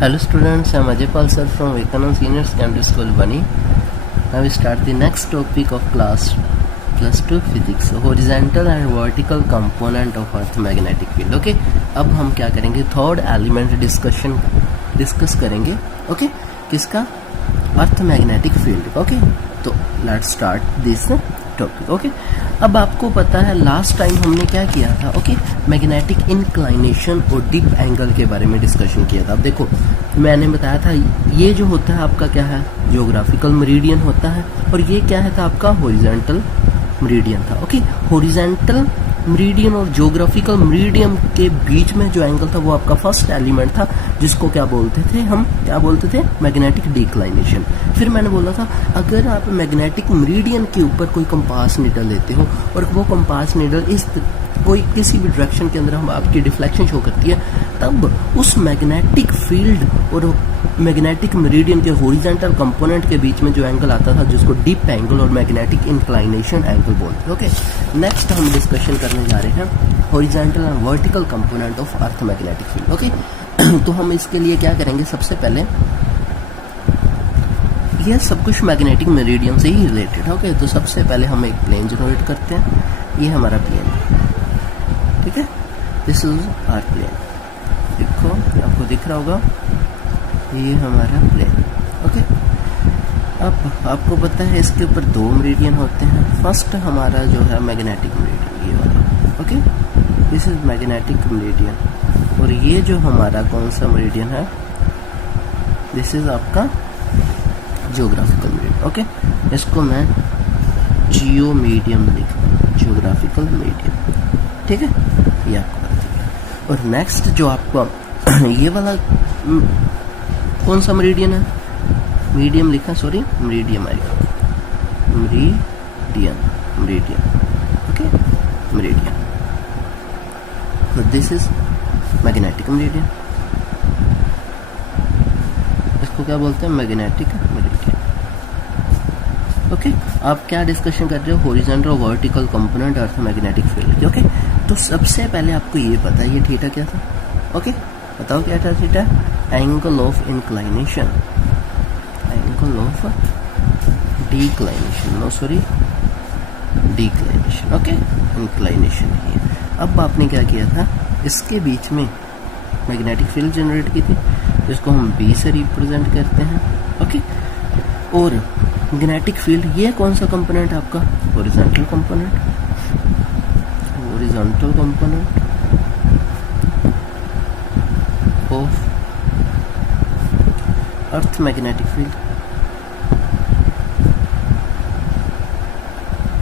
Hello students, I am Ajay Pal sir from Vivekananda Senior Secondary School, Bani. Now we start the next topic of class plus 2 physics, horizontal and vertical component of earth magnetic field. Okay, अब हम क्या करेंगे, third element discuss करेंगे. Okay, किसका? अर्थ magnetic field. Okay, तो let's start this topic. Okay, अब आपको पता है लास्ट टाइम हमने क्या किया था. ओके, मैग्नेटिक इंक्लाइनेशन और डिप एंगल के बारे में डिस्कशन किया था. अब देखो, मैंने बताया था ये जो होता है आपका क्या है, ज्योग्राफिकल मेरिडियन होता है, और ये क्या है था आपका हॉरिजॉन्टल मेरिडियन था. ओके, हॉरिजॉन्टल मेरिडियन और ज्योग्राफिकल मेरिडियन के बीच में जो एंगल था वो आपका फर्स्ट एलिमेंट था, जिसको क्या बोलते थे, हम क्या बोलते थे, मैग्नेटिक डिक्लाइनेशन. फिर मैंने बोला था अगर आप मैग्नेटिक मेरिडियन के ऊपर कोई कंपास नीडल लेते हो और वो कंपास नीडल इस कोई किसी भी डायरेक्शन के अंदर हम आपकी डिफ्लेक्शन शो करती है, तब उस मैग्नेटिक फील्ड और मैग्नेटिक मेरिडियन के हॉरिजॉन्टल कंपोनेंट के बीच में जो एंगल आता था, जिसको डिप एंगल और मैग्नेटिक इंक्लाइनेशन एंगल बोलते हैं. ओके, नेक्स्ट हम डिस्कशन करने जा रहे हैं horizontal and vertical component of earth magnetic field. Okay, तो हम इसके लिए क्या करेंगे, सबसे पहले ये सब कुछ मैग्नेटिक मेरिडियन से ही रिलेटेड है. ओके, तो सबसे पहले हम एक प्लेन जनरेट करते हैं. ये हमारा प्लेन, ठीक है, दिस इज आवर प्लेन. देखो आपको दिख रहा होगा, ये हमारा प्लेन. ओके, अब आपको पता है इसके ऊपर दो मेरिडियन होते हैं. फर्स्ट हमारा जो है मैग्नेटिक मेरिडियन, ये वाला. Okay, this is magnetic meridian. और ये जो हमारा कौन सा मेरिडियन है, दिस इज आपका ज्योग्राफिकल मेरिडियन. ओके, इसको मैं जियो मीडियम लिखूँ, ज्योग्राफिकल मेरिडियन. ठीक है, ये आपको पता है. और नेक्स्ट जो आपको ये वाला कौन सा मेरिडियन है, मीडियम लिखा, सॉरी मेरिडियम आएगा, मेरिडियन. Okay, meridian. तो दिस इज मैग्नेटिक मेरिडियन. इसको क्या बोलते हैं, मैग्नेटिक मेरिडियन. ओके, आप क्या डिस्कशन कर रहे हो, हॉरिजॉन्टल और वर्टिकल कंपोनेंट अर्थ मैग्नेटिक फील्ड. ओके, तो सबसे पहले आपको ये पता है ये थीटा क्या था. ओके, बताओ क्या था theta, angle of inclination, angle of declination, no sorry declination. Okay, inclination ही. अब आपने क्या किया था, इसके बीच में मैग्नेटिक फील्ड जनरेट की थी, जिसको हम बी से रिप्रेजेंट करते हैं. ओके, और मैग्नेटिक फील्ड ये कौन सा कंपोनेंट है आपका, horizontal component, horizontal component of earth magnetic field.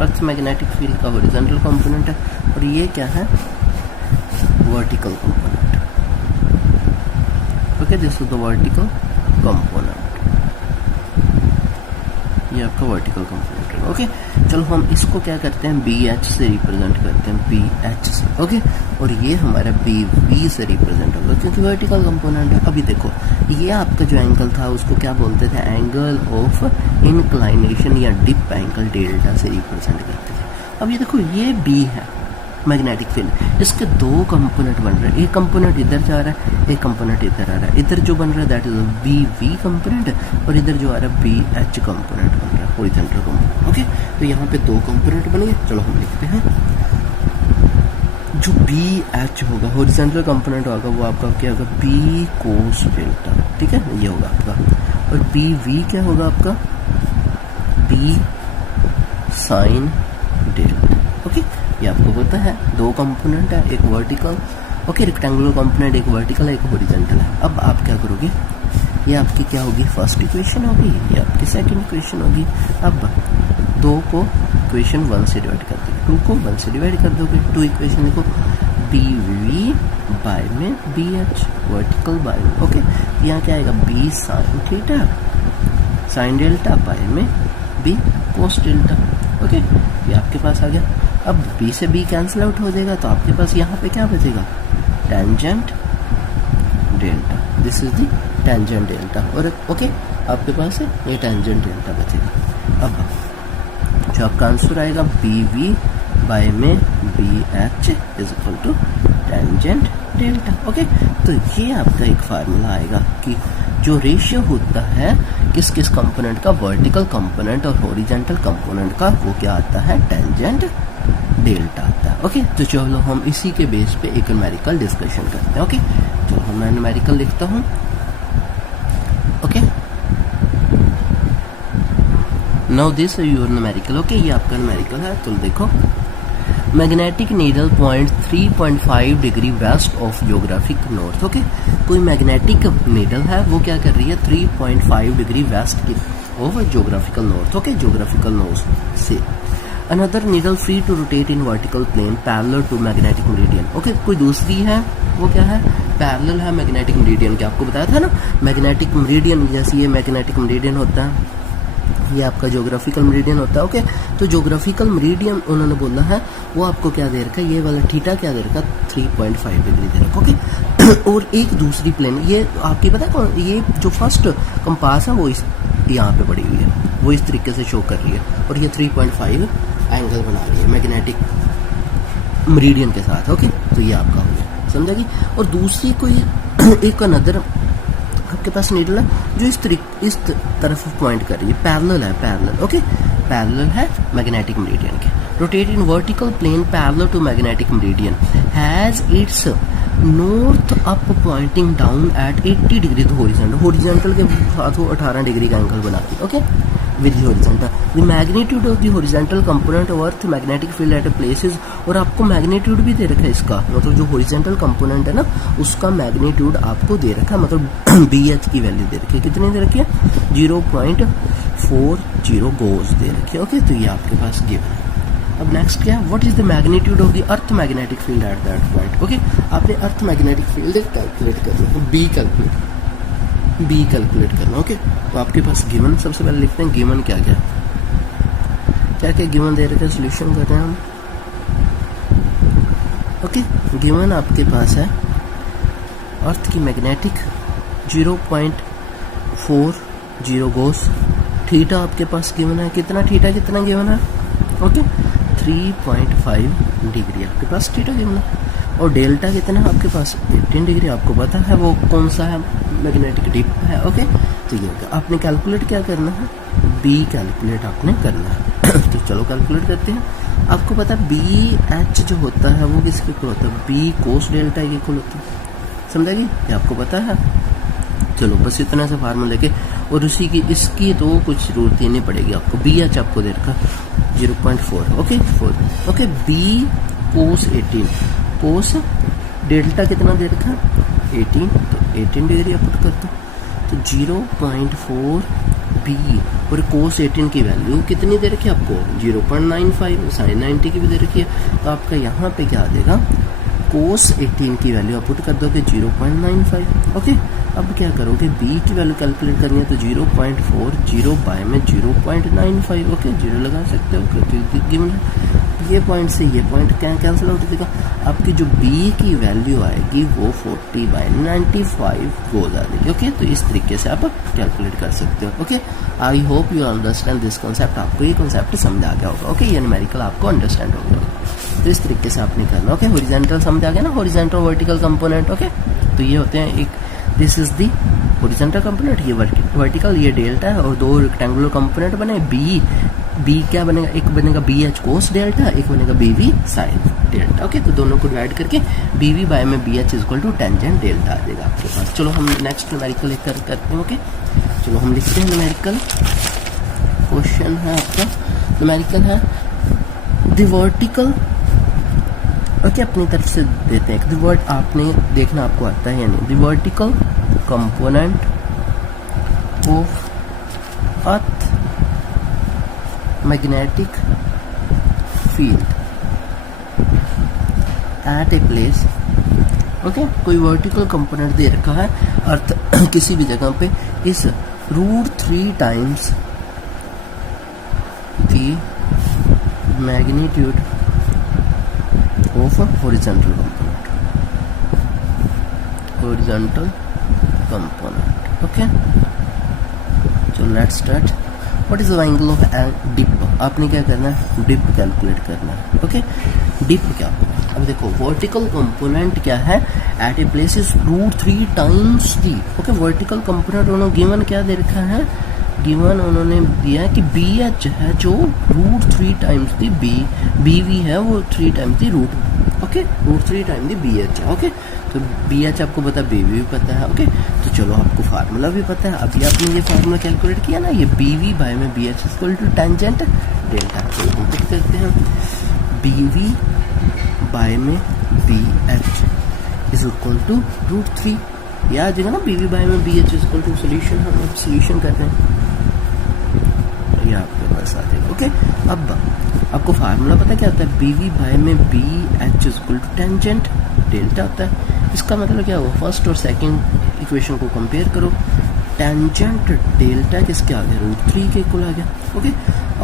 Earth magnetic field का हॉरिजॉन्टल कंपोनेंट है, और ये क्या है, vertical component. Okay, this is the vertical component, ये आपका वर्टिकल कंपोनेंट है. ओके, चलो हम इसको क्या करते हैं, बी एच से रिप्रेजेंट करते हैं, बी एच से. ओके, और ये हमारा बी वी से रिप्रेजेंट होगा क्योंकि वर्टिकल कंपोनेंट है. अभी देखो, ये आपका जो एंगल था उसको क्या बोलते थे, एंगल ऑफ इंक्लाइनेशन या डिप एंगल डेल्टा से रिप्रेजेंट करते थे. अब ये देखो, ये बी है मैग्नेटिक फील्ड, इसके दो कंपोनेंट बन रहे हैं, एक कंपोनेंट इधर जा रहा है, एक कंपोनेंट इधर आ रहा है. इधर जो बन रहा है that is B V component, और इधर जो आ रहा है बी एच कंपोनेंट बन रहा है, हॉरिजॉन्टल कंपोनेंट. ओके, तो यहाँ पे दो कंपोनेंट बनेंगे. चलो हम लिखते हैं, जो बी एच होगा हॉरिजॉन्टल कंपोनेंट होगा वो आपका क्या होगा, बी कोस डेल्टा. ठीक है, ये होगा आपका. और बी वी क्या होगा आपका, बी साइन डेल्टा. ओके, ये आपको पता है दो कंपोनेंट है, एक वर्टिकल, ओके, रेक्टेंगुलर कंपोनेंट, एक वर्टिकल है, एक हॉरिजॉन्टल है. अब आप क्या करोगे, ये आपकी क्या होगी, फर्स्ट इक्वेशन होगी, ये आपकी सेकंड इक्वेशन होगी. अब दो को इक्वेशन 1 से डिवाइड कर दोगे, 2 को 1 से डिवाइड कर दोगे. 2 इक्वेशन देखो, बी वी बाय में बी एच, वर्टिकल बाय में. ओके, यहाँ क्या आएगा, B sine theta sine delta by में बी कोस डेल्टा. ओके, ये आपके पास आ गया. अब बी से बी कैंसिल आउट हो जाएगा, तो आपके पास यहाँ पे क्या बचेगा, tangent delta. This is the tangent delta. और ओके, आपके पास है ये टेंजेंट डेल्टा बचेगा. अब जो आपका आंसर आएगा, बी वी बाय में B H is equal to tangent delta. Okay, तो ये आपका एक फार्मूला आएगा कि जो रेशियो होता है किस किस कंपोनेंट का, वर्टिकल कंपोनेंट और हॉरिजॉन्टल कंपोनेंट का, वो क्या आता है, टेंजेंट डेल्टा आता है। ओके, तो चलो हम इसी के बेस पे एक न्यूमेरिकल डिस्कशन करते हैं। ओके, चलो मैं न्यूमेरिकल लिखता हूँ। Okay, now this your numerical. Okay, ये आपका न्यूमेरिकल है। तो देखो, magnetic needle point 3.5 degree west of geographic north. Okay, कोई मैग्नेटिक नीडल है, वो क्या कर रही है, 3.5 डिग्री वेस्ट की of geographical north. Okay, geographical north से another needle free to rotate in vertical plane parallel to magnetic meridian. Okay, कोई दूसरी है, वो क्या है, पैरेलल है मैग्नेटिक मेरिडियन के। आपको बताया था ना, मैग्नेटिक मेरिडियन, जैसे ये मैग्नेटिक मेरिडियन होता है, ये आपका ज्योग्राफिकल मेरिडियन होता है। ओके, तो ज्योग्राफिकल मेरिडियन उन्होंने बोला है, वो आपको क्या दे रखा है, ये वाला थीटा क्या दे रखा है, 3.5 डिग्री दे रखा। ओके, और एक दूसरी प्लेन, ये आपकी पता है कौन, ये जो फर्स्ट कंपास है वो इस यहाँ पे पड़ी हुई है, वो इस तरीके से शो कर रही है, और ये 3.5 एंगल बना रही है मैग्नेटिक मेरिडियन के साथ। ओके, तो ये आपका हो गया, समझा कि। और दूसरी कोई एक अनदर आपके पास नीडल है जो इस तरफ पॉइंट कर रही है, पैरेलल है, पैरेलल। ओके, पैरेलल है मैग्नेटिक मेरिडियन के। Rotate in vertical plane parallel to magnetic meridian, has its north up pointing down at 80 degree to horizontal. Horizontal के साथ वो 18 डिग्री का एंगल बनाती है। Okay, with horizontal the magnitude of the horizontal component of earth magnetic field at places. और आपको magnitude भी दे रखा है इसका, मतलब जो हॉरिजॉन्टल कंपोनेंट है ना, उसका मैग्नीट्यूड आपको दे रखा है, मतलब BH की वैल्यू दे रखी है। कितनी दे रखी है, 0.40 गोज दे रखी है। ओके, तो ये आपके पास गिवन है। अब नेक्स्ट क्या है, what is the magnitude of the earth magnetic field at that point. Okay, आपने अर्थ मैग्नेटिक फील्ड कैलकुलेट करना है, बी कैलकुलेट करना। ओके, तो आपके पास गिवन, सबसे पहले लिखते हैं गिवन क्या क्या गिवन दे रखे, सोल्यूशन कर रहे हैं हम। ओके, गिवन आपके पास है अर्थ की मैग्नेटिक 0.40 गोस, थीटा आपके पास गिवन है, कितना थीटा कितना गिवन है, ओके 3.5 डिग्री आपके पास थीटा गिवन है, और डेल्टा कितना है आपके पास 18 डिग्री। आपको पता है वो कौन सा है, मैग्नेटिक डिप है। ओके, तो ये होगा, आपने कैलकुलेट क्या करना है, बी कैलकुलेट आपने करना है। तो चलो कैलकुलेट करते हैं। आपको पता है BH जो होता है वो किसके इक्वल होता है, B कोस डेल्टा के इक्वल होता है, समझा कि ये आपको पता है। चलो बस इतना सा फार्मूला लेके, और उसी की इसकी तो कुछ जरूरत ही नहीं पड़ेगी आपको। BH आपको दे रखा 0.4। ओके 4। ओके, B कोस 18, कोस डेल्टा कितना दे रखा 18, तो 18 डिग्री अपुट कर दो, तो 0.4 B, और कोस 18 की वैल्यू कितनी दे रखी है आपको 0.95, साइन 90 की भी दे रखी है। तो आपका यहाँ पे क्या आ देगा, कोस 18 की वैल्यू अपुट कर दोगे 0.95। ओके, अब क्या करोगे, B की वैल्यू कैलकुलेट करनी है, तो 0.40 बाय में 0.95। ओके, 0 लगा सकते हो क्योंकि गिवन है। ये पॉइंट से ये पॉइंट क्या कैंसिल आउट हो जाएगा, आपकी जो B की वैल्यू आएगी वो 40/95 गोज आ जाएगी। ओके, तो इस तरीके से आप कैलकुलेट कर सकते हो। Okay, I hope you understand this concept, आपको ये कॉन्सेप्ट समझ आ गया होगा। ओके, ये न्यूमेरिकल आपको अंडरस्टैंड हो गया होगा, तो इस तरीके से आपने करना। ओके, हॉरिजॉन्टल समझ आ गया ना, हॉरिजॉन्टल वर्टिकल कंपोनेंट। ओके, तो ये होते हैं, एक this is the horizontal component, ये वर्टिकल, ये डेल्टा है, और दो रेक्टेंगुलर कंपोनेंट बने। बी क्या बनेगा, एक बनेगा BH कोस डेल्टा, एक बनेगा BV साइन डेल्टा। ओके, तो दोनों को डिवाइड करके BV बाय में BH equal to tangent delta आ जाएगा आपके पास। चलो हम नेक्स्ट न्यूमेरिकल करते हैं। ओके, चलो हम लिखते हैं न्यूमेरिकल। क्वेश्चन है आपका, न्यूमेरिकल है द वर्टिकल। ओके, अपनी तरफ से देते हैं, द वर्ड आपने देखना आपको आता है या नहीं, the vertical component of earth magnetic field at a place. Okay, कोई वर्टिकल कंपोनेंट दे रखा है अर्थ किसी भी जगह पे, इस √3 times the magnitude of horizontal component. Okay, चलो let's start. What is the angle of dip, आपने क्या करना है, डिप कैलकुलेट करना है। ओके, डिप क्या होगा, अब देखो वर्टिकल कंपोनेंट क्या है, at a place is √3 times the. Okay, vertical component उन्होंने गिवन क्या दे रखा है, गिवन उन्होंने दिया है कि बी एच है जो √3 टाइम्स दी बी वी है वो 3 times the okay √3 time the B H है। ओके, तो बी एच आपको पता है, बी वी भी पता है। ओके, तो चलो आपको फार्मूला भी पता है। अभी आपने ये फार्मूला कैलकुलेट किया ना, ये बी वी बाय में B H equal to tangent delta. तो हम लिख करते हैं बी वी बाय में B H is equal to √3। ये आ जाएगा ना, बी वी बाय में B H is equal to solution. हम अब सोल्यूशन करते हैं, ये आपके पास आ जाएगा। ओके, अब आपको फार्मूला पता क्या होता है, बी वी बाय में B H is equal to tangent delta होता है। इसका मतलब क्या हुआ, फर्स्ट और सेकंड इक्वेशन को कंपेयर करो, टेंजेंट डेल्टा किसके आ गया, √3 के इक्वल आ गया। ओके,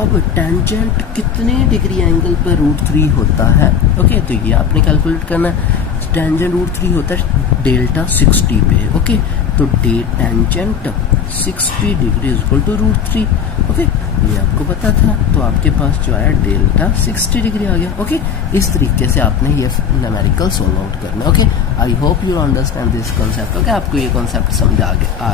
अब टेंजेंट कितने डिग्री एंगल पर √3 होता है। ओके, तो ये आपने कैलकुलेट करना है। टेंजेंट √3 होता है डेल्टा 60 पे। ओके, तो tangent 60 degree equal to √3। Okay, ये आपको पता था, तो आपके पास जो आया डेल्टा 60 डिग्री आ गया। ओके, इस तरीके से आपने ये न्यूमेरिकल सॉल्व आउट करना। Okay, I hope you understand this concept. Okay, आपको ये कॉन्सेप्ट समझ आ गया।